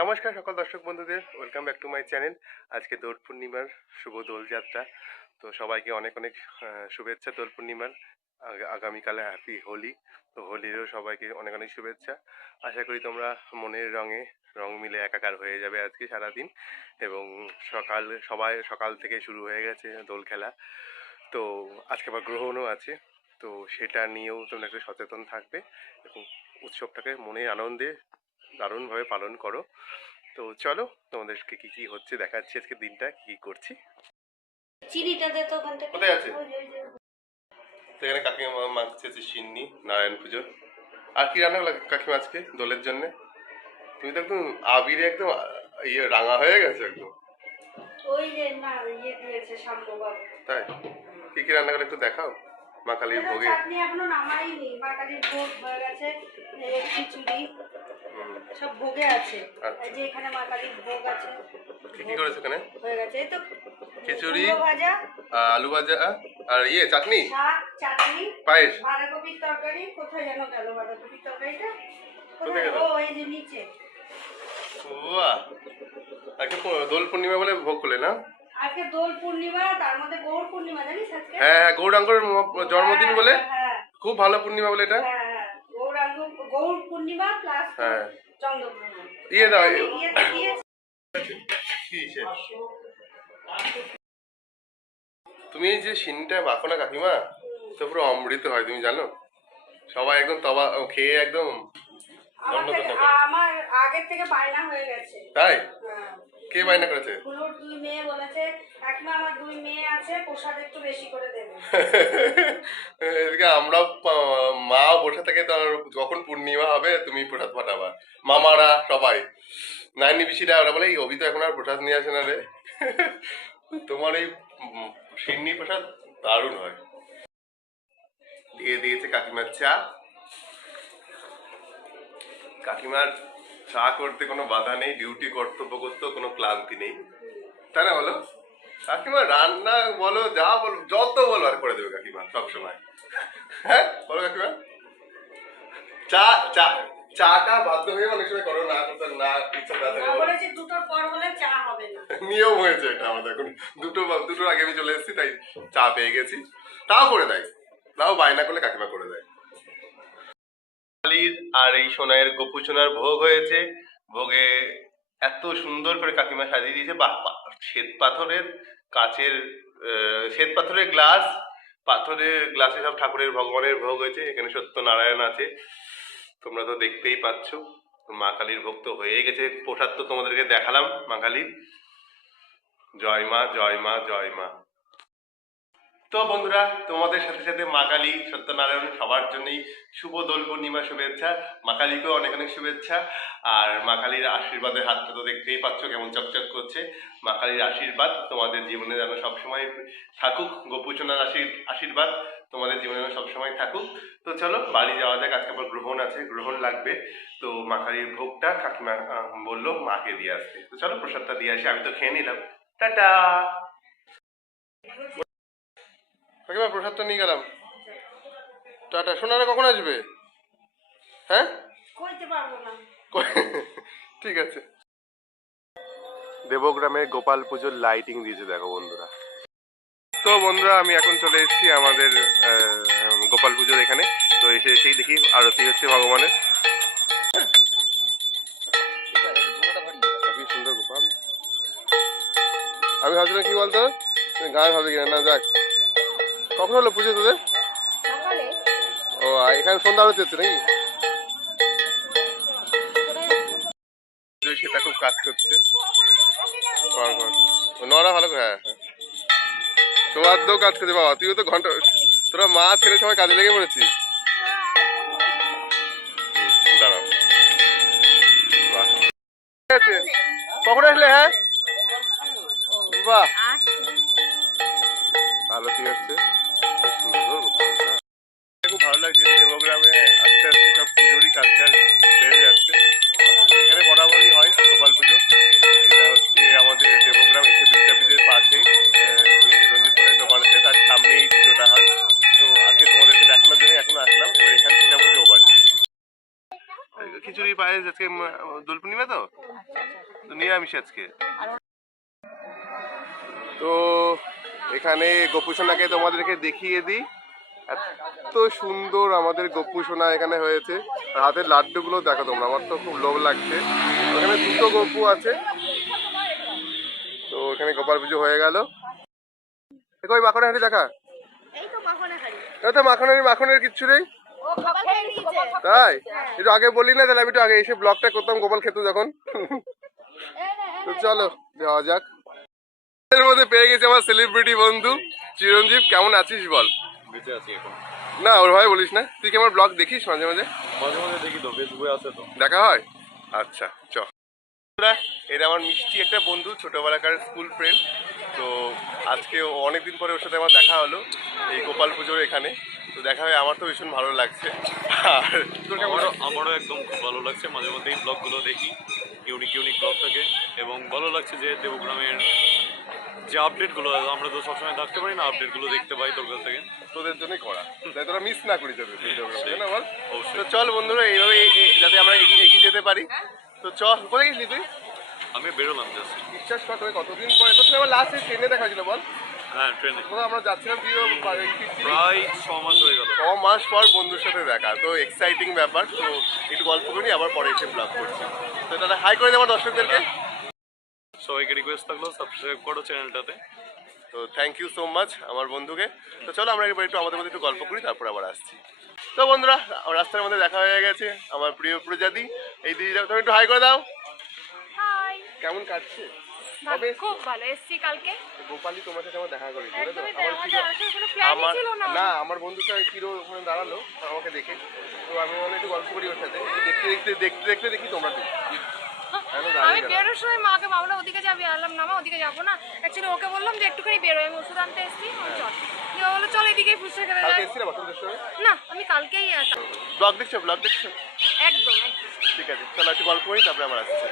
নমস্কার সকল দর্শক বন্ধুদের, welcome back to my channel. আজকে দোল পূর্ণিমার শুভ দোলযাত্রা, তো সবাইকে অনেক অনেক শুভেচ্ছা দোল পূর্ণিমার। আগামীকালে হ্যাপি হোলি, তো হোলিরও সবাইকে অনেক অনেক শুভেচ্ছা। আশা করি তোমরা মনের রঙে রং মিলে একাকার হয়ে যাবে আজকে সারাদিন, এবং সকাল থেকে শুরু হয়ে গেছে দোল খেলা। তো আজকে আবার গ্রহণও আছে, তো সেটা নিয়েও তোমরা একটু সচেতন থাকবে এবং উৎসবটাকে মনের আনন্দে দারুণভাবে পালন করো। তো চলো তোমাদেরকে কি কি হচ্ছে দেখাচ্ছি, আজকে দিনটা কি করছি। চিনিটা দে তো ওখান থেকে। কোথায় আছে? এখানে কাকিমা মাখছে সিন্নি নারায়ণ পুজোর। আর কি রান্না হলো কাকিমা আজকে দোলের জন্য? তুমি তো একদম আবিরে একদম রাঙা হয়ে গেছে একদম। ওই যে না দিয়েছে শাম্ভুবাবু। তাই কি কি রান্না করে একটু দেখাও। মা কালীর ভোগে চাটনি এখনো নামাইনি, মা কালীর ভোগ হয়ে গেছে, খিচুড়ি সব ভোগে আছে। এই যে এখানে মা কালীর ভোগ আছে। কি কি করেছে এখানে? হয়ে গেছে এই তো খিচুড়ি, ভাজা, আলু ভাজা আর চাটনি, শাক, চাটনি, পায়েস, বাঁধাকপির তরকারি। কোথায় যেন গেল বাঁধাকপির তরকারিটা? কোথায় গেল? ও এই যে নিচে। বাহ, আজকে দোল পূর্ণিমা বলে ভোগ করলে না? আজকে দোল পূর্ণিমা, তার মধ্যে গৌর পূর্ণিমা, জানিস আজকে? হ্যাঁ, গৌরাঙ্গর জন্মদিন বলে। হ্যাঁ, খুব ভালো পূর্ণিমা বলে এটা। হ্যাঁ, গৌর পূর্ণিমা প্লাস চন্দ্রগ্রহণ। দাও তুমি এই যে সিনটা মাখো না কাকিমা, তো পুরো অমৃত হয়, তুমি জানো? সবাই একদম তবা খেয়ে একদম আমার আগের থেকে বায়না হয়ে গেছে। তাই? কে বায়না করেছে? ফুলুর দুই মেয়ে বলেছে, একমা আমার দুই মেয়ে আছে, প্রসাদ একটু বেশি করে দেবে। এদিকে আমরাও মা বসে থাকে, তো কখন পূর্ণিমা হবে তুমি প্রসাদ পাঠাবা। মামারা সবাই নাইনি পিসিরা ওরা বলে এই অভি তো এখন আর প্রসাদ নিয়ে আসে না রে। তোমার এই সিন্নি প্রসাদ দারুণ হয়। দিয়ে দিয়েছে কাকিমার চা। কাকিমার চা করতে কোনো বাধা নেই, ডিউটি কর্তব্য করতেও কোনো ক্লান্তি নেই, তাই না বলো? কাকিমা রান্না বলো, যা বলো, যত বলো আর করে দেবে কাকিমা সবসময়। হ্যাঁ বলো কাকিমা। চা চা চাটা বাধ্য হয়ে অনেক সময় করো, না করতে না ইচ্ছা না থাকে। বলেছি দুটোর পর হলে চা হবে না, নিয়ম হয়েছে এটা আমাদের এখন। দুটোর আগে আমি চলে এসেছি, তাই চা পেয়ে গেছি। তাও করে দেয়, তাও বায়না করলে কাকিমা করে দেয়। আর এই সোনাইয়ের গোপু সোনার ভোগ হয়েছে। ভোগে এত সুন্দর করে কাকিমা সাজিয়ে দিয়েছে। শ্বেত পাথরের কাচের শ্বেত পাথরের গ্লাস, পাথরের গ্লাসে সব ঠাকুরের ভগবানের ভোগ হয়েছে। এখানে সত্যনারায়ণ আছে, তোমরা তো দেখতেই পাচ্ছ। মা কালীর ভোগ তো হয়ে গেছে, প্রসাদ তো তোমাদেরকে দেখালাম মা কালীর। জয় মা, জয় মা, জয় মা। তো বন্ধুরা, তোমাদের সাথে সাথে মা কালী, সত্যনারায়ণ সবার জন্যই শুভ দোল পূর্ণিমা শুভেচ্ছা। মা কালীকেও অনেক অনেক শুভেচ্ছা। আর মা কালীর আশীর্বাদের হাতটা তো দেখতেই পাচ্ছ কেমন চকচক করছে। মা কালীর আশীর্বাদ তোমাদের জীবনে যেন সবসময় থাকুক, গোপুচনার আশীর্বাদ তোমাদের জীবনে যেন সবসময় থাকুক। তো চলো বাড়ি যাওয়া যাক, আজকে আবার গ্রহণ আছে, গ্রহণ লাগবে। তো মা কালীর ভোগটা কাকিমা বললো মাকে দিয়ে আসতে, তো চলো প্রসাদটা দিয়ে আসি। আমি তো খেয়ে নিলাম, টাটা। কাকিমা প্রসাদটা নিয়ে গেলাম, টাটা। সোনারা কখন আসবে? হ্যাঁ, কইতে পারবো না। ঠিক আছে। দেবগ্রামে গোপাল পুজোর লাইটিং দিয়েছে, দেখো বন্ধুরা। তো বন্ধুরা, আমি এখন চলে এসেছি আমাদের গোপাল পুজোর এখানে। তো এসেই দেখি আরতি হচ্ছে ভগবানের। কি সুন্দর গোপাল। আমি ভাবছিলাম কি বলতো, গায়ে ভাবি কিনা, না যাক। কখন হলো পুজো তোদের? ও, এখানে সন্ধ্যা আরতি হচ্ছে নাকি? সেটা খুব কাজ করছে। নরা ভালো করে, হ্যাঁ হ্যাঁ। তোমার তো কাজ করছে বাবা, তুইও তো ঘন্টা, তোরা মা ছেলে সবাই কাজে লেগে পড়েছিস। দাঁড়াও, বাহ, কখন আসলে? হ্যাঁ বাহ, আরতি হচ্ছে, সুন্দর গোপালটা। খুব ভালো লাগছে। দেবগ্রামে আস্তে আস্তে সব পুজোরই কালচার বেড়ে যাচ্ছে। এখানে বরাবরই হয় গোপাল পুজো। এটা হচ্ছে আমাদের দেবগ্রাম এসে বিদ্যাপীঠের পাশে যে রঞ্জিত দোকান আছে, তার সামনেই পায়েস আজকে দোল পূর্ণিমা তো নিরামিষ আজকে। তো এখানে গোপু সোনাকে তোমাদেরকে দেখিয়ে দিই। এত সুন্দর আমাদের গোপু সোনা এখানে হয়েছে। আর হাতের লাড্ডুগুলো দেখো তোমরা, আমার তো খুব লোভ লাগছে। এখানে দুটো গপু আছে। তো এখানে গোপাল পুজো হয়ে গেল। দেখো ওই মাখনের হাঁড়ি দেখা, তো মাখনের কিচ্ছু নেই। তাই একটু আগে বললি না, তাহলে আমি একটু আগে এসে ব্লগটা করতাম গোপাল খেত যখন। তো চলো যাওয়া যাক। এর মধ্যে পেয়ে গেছে আমার সেলিব্রিটি বন্ধু চিরঞ্জীব। কেমন আছিস বল? বেঁচে আছি এখন। না ওর ভাই বলিস না, তুই কি আমার ব্লগ দেখিস মাঝে মাঝে? মাঝে মাঝে দেখি তো, ফেসবুকে আছে তো। দেখা হয়? আচ্ছা চ। এটা আমার মিষ্টি একটা বন্ধু, ছোটবেলাকার স্কুল ফ্রেন্ড। তো আজকে অনেকদিন পরে ওর সাথে আমার দেখা হলো এই গোপাল পুজোর এখানে। তো দেখা হয়, আমার তো ভীষণ ভালো লাগছে। আর তোর কেমন? আমারও একদম খুব ভালো লাগছে। মাঝে মধ্যে এই ব্লগগুলো দেখি, ইউনিক ব্লগ থাকে, এবং ভালো লাগছে যে দেবগ্রামের যে আপডেটগুলো, আমরা তো সবসময় থাকতে পারি না, আপডেটগুলো দেখতে পাই তোর কাছ থেকে। তোদের জন্যই করা, যাতে তোরা মিস না করি যাবে না বল। অবশ্যই। তো চল বন্ধুরা, এইভাবে যাতে আমরা এগিয়ে যেতে পারি। তো চল, কোথায় গেছিলি তুই? আমি বেরোলাম জাস্ট। বিশ্বাস কর, তোকে কতদিন পরে তোর আমার লাস্ট ট্রেনে দেখা হয়েছিল বল? হ্যাঁ, ট্রেনে। কোথাও আমরা যাচ্ছিলাম, তুইও প্রায় 6 মাস হয়ে গেল। 6 মাস পর বন্ধুর সাথে দেখা। তো এক্সাইটিং ব্যাপার। তো একটু গল্প করি, আবার পরে এসে ব্লগ করছি। তো তাহলে হাই করে দেবো দর্শকদেরকে। সবাইকে রিকোয়েস্ট থাকলো সাবস্ক্রাইব করো চ্যানেলটাতে। তো থ্যাংক ইউ সো মাচ আমার বন্ধুকে। তো চলো আমরা এবার একটু আমাদের মধ্যে একটু গল্প করি, তারপর আবার আসছি। তো বন্ধুরা, রাস্তার মধ্যে দেখা হয়ে গেছে আমার প্রিয় প্রজাতি এই দিদিটা। তুমি একটু হাই করে দাও। হাই, কেমন কাটছে? খুব ভালো। এসছি কালকে। গোপালি তোমার সাথে আমার দেখা করেছি, বুঝলে তো? একদমই তাই, আমাদের আসার কোনো প্ল্যানই আমার ছিল না। না, আমার বন্ধুটা চির ওখানে দাঁড়ালো আমাকে দেখে। তো আমি অনেক একটু গল্প করি ওর সাথে। দেখতে দেখি তোমরা ঠিক আমি বেরোনোর সময় মাকে ভাবলাম ওদিকে যাবি, আনলাম না মা ওদিকে যাবো না। অ্যাকচুয়ালি ওকে বললাম যে একটুখানি বেরোয়, আমি ওষুধ আনতে এসেছি, চল। দিয়ে ও বললো চল এদিকেই ফুসে খেতে কালকে যাই। এসেছিলে বসন্তের সময়? না, আমি কালকেই ব্লগ দেখছো? একদম। ঠিক আছে, চলো একটু গল্প করি, তারপরে আমার আসছি।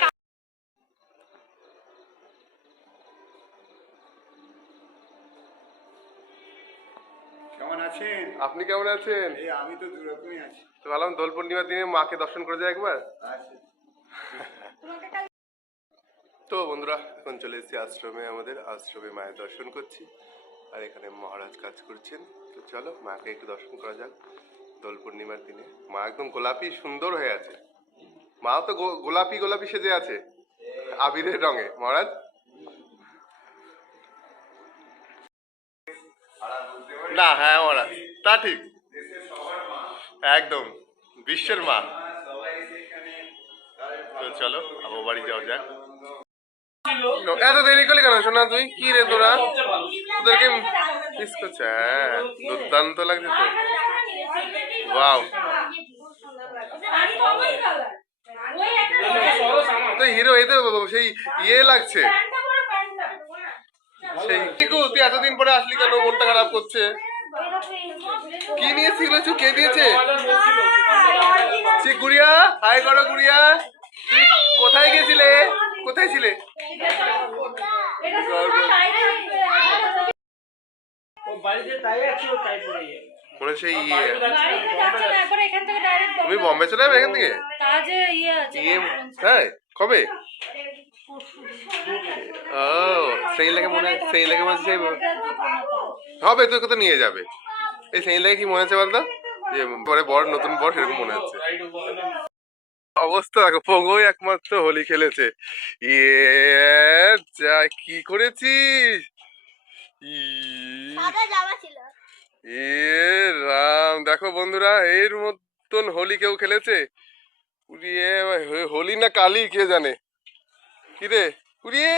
কেমন আছেন? আপনি কেমন আছেন? এই আমি তো দুরকমই আছি। তো ভাবলাম দোল পূর্ণিমার দিনে মাকে দর্শন করে যায় একবার। আচ্ছা। তো বন্ধুরা, এখন চলে এসেছি আশ্রমে। আমাদের আশ্রমে মায়ের দর্শন করছি, আর এখানে মহারাজ কাজ করছেন। তো চলো মাকে একটু দর্শন করা যাক দোল পূর্ণিমার দিনে। মা একদম গোলাপি সুন্দর হয়ে আছে। মা তো গোলাপি সেজে আছে আবিরের রঙে। মহারাজ না, হ্যাঁ মহারাজ, তা ঠিক, একদম বিশ্বের মা। তো চলো আবার বাড়ি যাওয়া যাক। এত দেরি করলি কেন শোনা? তুই কি রে, তোরা তোদেরকে মিস করছে? হ্যাঁ, দুর্দান্ত লাগছে তো। ওয়াও, তো হিরো, এই তো সেই ইয়ে লাগছে সেই। তুই এতদিন পরে আসলি কেন? মনটা খারাপ করছে। কি নিয়েছিল? কে দিয়েছে? গুড়িয়া, হাই করো গুড়িয়া। তুমি কোথায় গেছিলে? কোথায় ছিলে? মনে সেই ইয়ে। তুমি বম্বে চলে যাবে এখান থেকে? ইয়ে, হ্যাঁ, কবে? ও, সেই লাগে মনে হচ্ছে হবে, তোকে তো নিয়ে যাবে। এই সেই লাগে কি মনে হচ্ছে বলতো, যে পরে নতুন বর সেরকম মনে হচ্ছে। অবস্থা দেখো, পোগোই একমাত্র হোলি খেলেছে। ইয়ে যা কি করেছিস! এ রাম, দেখো বন্ধুরা, এর মতন হোলি কেউ খেলেছে? হোলি না কালি কে জানে। কি রে উড়িয়ে,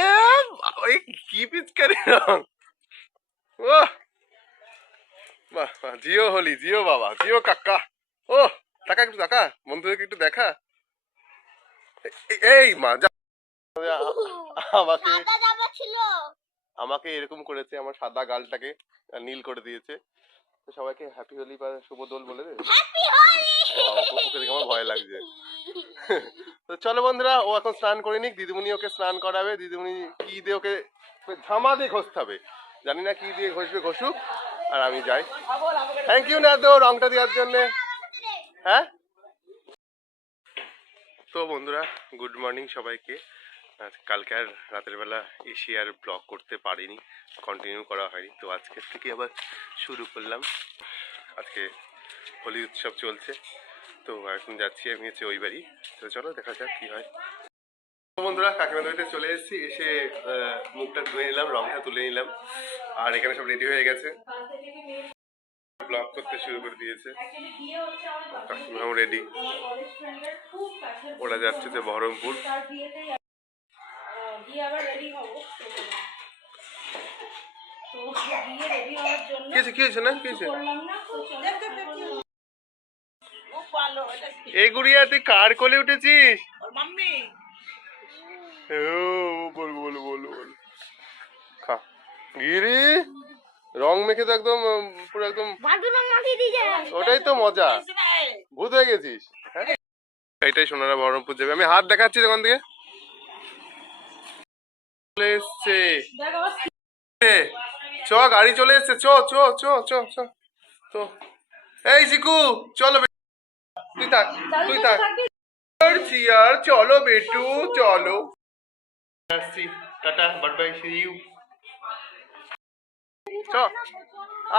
কি পিচকারি রং! ও বাহ, জিও হোলি, জিও বাবা, জিও কাকা। ও টাকা, একটু টাকা, বন্ধুদেরকে একটু দেখা। এই মা আমাকে এরকম করেছে, আমার সাদা গালটাকে নীল করে দিয়েছে। তো সবাইকে হ্যাপি হোলি বা শুভ দোল বলে দে। আমার ভয় লাগছে। তো চলো বন্ধুরা, ও এখন স্নান করে নিক, দিদিমণি ওকে স্নান করাবে। দিদিমণি কি দিয়ে ওকে ঝামা দিয়ে ঘষতে হবে, জানি না কি দিয়ে ঘষবে, ঘষুক, আর আমি যাই। থ্যাংক ইউ না তো রংটা দেওয়ার জন্য। হ্যাঁ, তো বন্ধুরা, গুড মর্নিং সবাইকে। কালকে আর রাতের বেলা এসে আর ব্লগ করতে পারিনি, কন্টিনিউ করা হয়নি। তো আজকের থেকে আবার শুরু করলাম। আজকে হোলি উৎসব চলছে, তো এখন যাচ্ছি আমি হচ্ছে ওই বাড়ি। তো চলো দেখা যাক কি হয়। তো বন্ধুরা, কাকিমার বাড়িতে চলে এসেছি। এসে মুখটা ধুয়ে নিলাম, রংটা তুলে নিলাম, আর এখানে সব রেডি হয়ে গেছে। ব্লগ করতে শুরু করে দিয়েছে। কাকিমাও রেডি, ওরা যাচ্ছে যে বহরমপুর। কি হয়েছে না কি হয়েছে? এই গুড়িয়া, তুই কার কোলে উঠেছিস? বলবো বলবো বলবো বলবো খা গিরি। রং মেখে তো একদম পুরো একদম, ওটাই তো মজা। ভূত হয়ে গেছিস। হ্যাঁ, এইটাই সোনারা বহরমপুর যাবে। আমি হাত দেখাচ্ছি দোকান থেকে চলে এসছে। চ, গাড়ি চলে এসছে। চ চ চ চ চ। তো এই চিকু, চলো তুই থাক, তুই থাক। আর চলো বেটু, চলো। আসছি, টাটা, বাই বাই, সি ইউ। চ,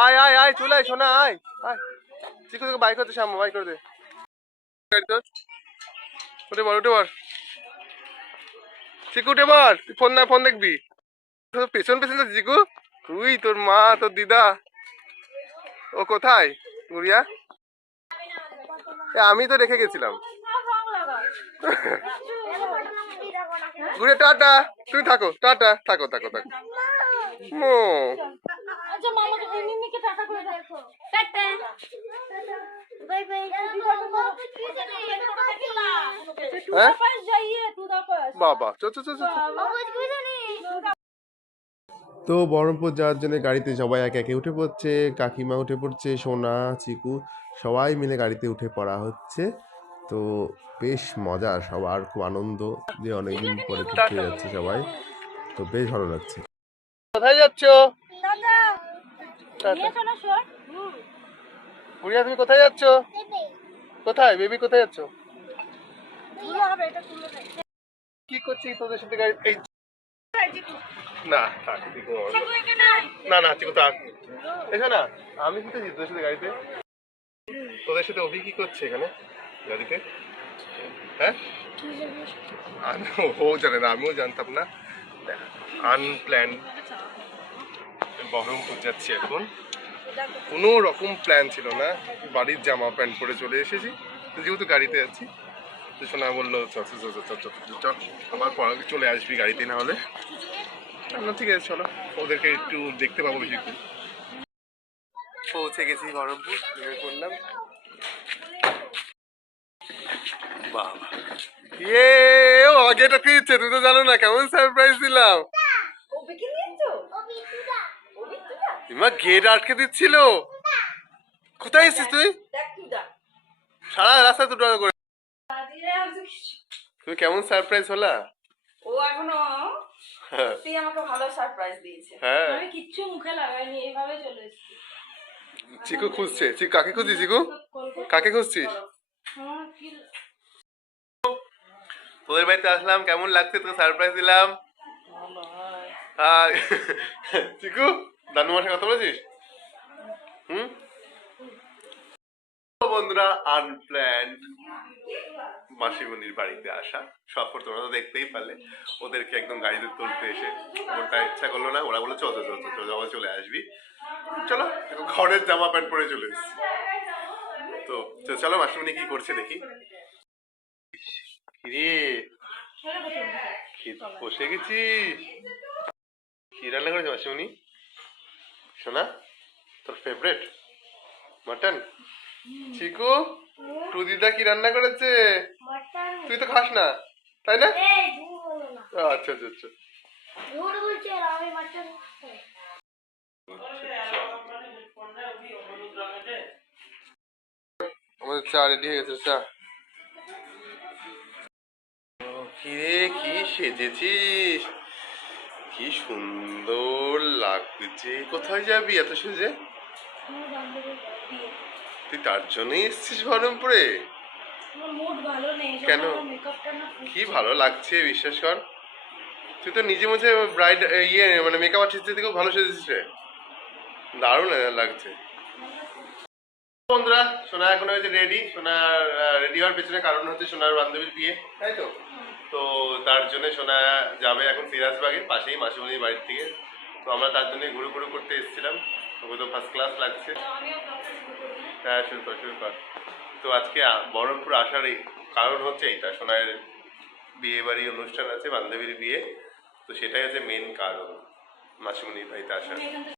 আয় আয় আয়, চলে আয় সোনা, আয় আয়। চিকু তোকে বাইক করতে সামনে, বাইক করে দে। উঠে পর, উঠে পর চিকু, উঠে পর। তুই ফোন না, ফোন দেখবি। পেছন পেছন তো চিকু, তুই, তোর মা, তোর দিদা। ও কোথায় গুড়িয়া? আমি তো রেখে গেছিলাম। গুড়িয়া টাটা, তুমি থাকো, টাটা, থাকো থাকো থাকো। বাবা চ চ চ চ। তো বহরমপুর যাওয়ার জন্য গাড়িতে সবাই একে একে উঠে পড়ছে। কাকিমা উঠে পড়ছে, সোনা, চিকু সবাই মিলে গাড়িতে উঠে পড়া হচ্ছে। তো বেশ মজা, সবার খুব আনন্দ যে অনেকদিন পরে ঘুরতে যাচ্ছে সবাই। তো বেশ ভালো লাগছে। কোথায় যাচ্ছ গুড়িয়া? তুমি কোথায় যাচ্ছ? কোথায় বেবি, কোথায় যাচ্ছ? কি করছিস তোদের সাথে গাড়ি? এই না থাক, না না চিকু থাক, এসো না। আমি কি করছি তোদের সাথে গাড়িতে? তোদের সাথে অভি কি করছে এখানে গাড়িতে? হ্যাঁ, ও জানে না, আমিও জানতাম না। আনপ্ল্যান বহরমপুর যাচ্ছি এখন, কোনো রকম প্ল্যান ছিল না। বাড়ির জামা প্যান্ট পরে চলে এসেছি, যেহেতু গাড়িতে যাচ্ছি। তো শোনা বললো চল চল চল চল চল, আবার পরে চলে আসবি গাড়িতে না হলে। না ঠিক আছে চলো, ওদেরকে একটু দেখতে পাবো বেশি। পৌঁছে গেছি বহরমপুর, করলাম। বাবা ইয়ে, ও আগে এটা কি দিচ্ছে তুমি তো জানো না, কেমন সারপ্রাইজ দিলাম। মা গেট আটকে দিচ্ছিল। কোথায় এসেছিস তুই? সারা রাস্তা দুটো করে। তুমি কেমন সারপ্রাইজ হলা? ও এখনো সত্যি আমাকে ভালো সারপ্রাইজ দিয়েছে। হ্যাঁ, আমি কিচ্ছু মুখে লাগাইনি, এইভাবে চলে এসেছি। চিকু খুঁজছে। চিকু কাকে খুঁজছিস? চিকু কাকে খুঁজছিস? তোদের বাড়িতে আসলাম, কেমন লাগছে? তোকে সারপ্রাইজ দিলাম। চিকু দানুমার সাথে কথা বলেছিস? হুম। বন্ধুরা, আনপ্ল্যান্ড মাসিমণির বাড়িতে আসা সফর তোমরা তো দেখতেই পারলে। ওদেরকে একদম গাড়িতে তুলতে এসে ওটা ইচ্ছা করলো না, ওরা বলে চল চল চল চলে আসবি। চলো, ঘরের জামা প্যান্ট পরে চলে এসেছি। তো চলো মাসিমণি কি করছে দেখি। কিরে বসে গেছিস? কি রান্না করেছে মাসিমণি? শোনা, তোর ফেভারিট মাটন। চিকু, টুদিদা কি রান্না করেছে? তুই তো খাস না তাই না? আচ্ছা আচ্ছা আচ্ছা। আমাদের চা রেডি হয়ে গেছে। চা কিরে, কি সেজেছিস? কি সুন্দর লাগছে। কোথায় যাবি এত সেজে? তুই তার জন্যই এসেছিস বহরমপুরে? আমার মুড ভালো নেই কেন? মেকআপটা না কি ভালো লাগছে বিশ্বাস কর, তুই তো নিজে মুঝে ব্রাইড ইয়ে মানে মেকআপ আর্টিস্টের থেকেও ভালো সেজেছিস রে, দারুণ লাগছে। বন্ধুরা, সোনা এখন হয়েছে রেডি। সোনার রেডি হওয়ার পেছনে কারণ হচ্ছে সোনার বান্ধবীর বিয়ে, তাই তো? তো তার জন্য সোনা যাবে এখন সিরাজবাগে, পাশেই মাসিমণির বাড়ির থেকে। তো আমরা তার জন্য ঘুরু ঘুরু করতে এসেছিলাম। ওকে তো ফার্স্ট ক্লাস লাগছে। হ্যাঁ, শুরু কর শুরু কর। তো আজকে বহরমপুর আসার এই কারণ হচ্ছে এইটা, সোনার বিয়ে বাড়ি অনুষ্ঠান আছে, বান্ধবীর বিয়ে। তো সেটাই হচ্ছে মেন কারণ মাসিমণির বাড়িতে আসার।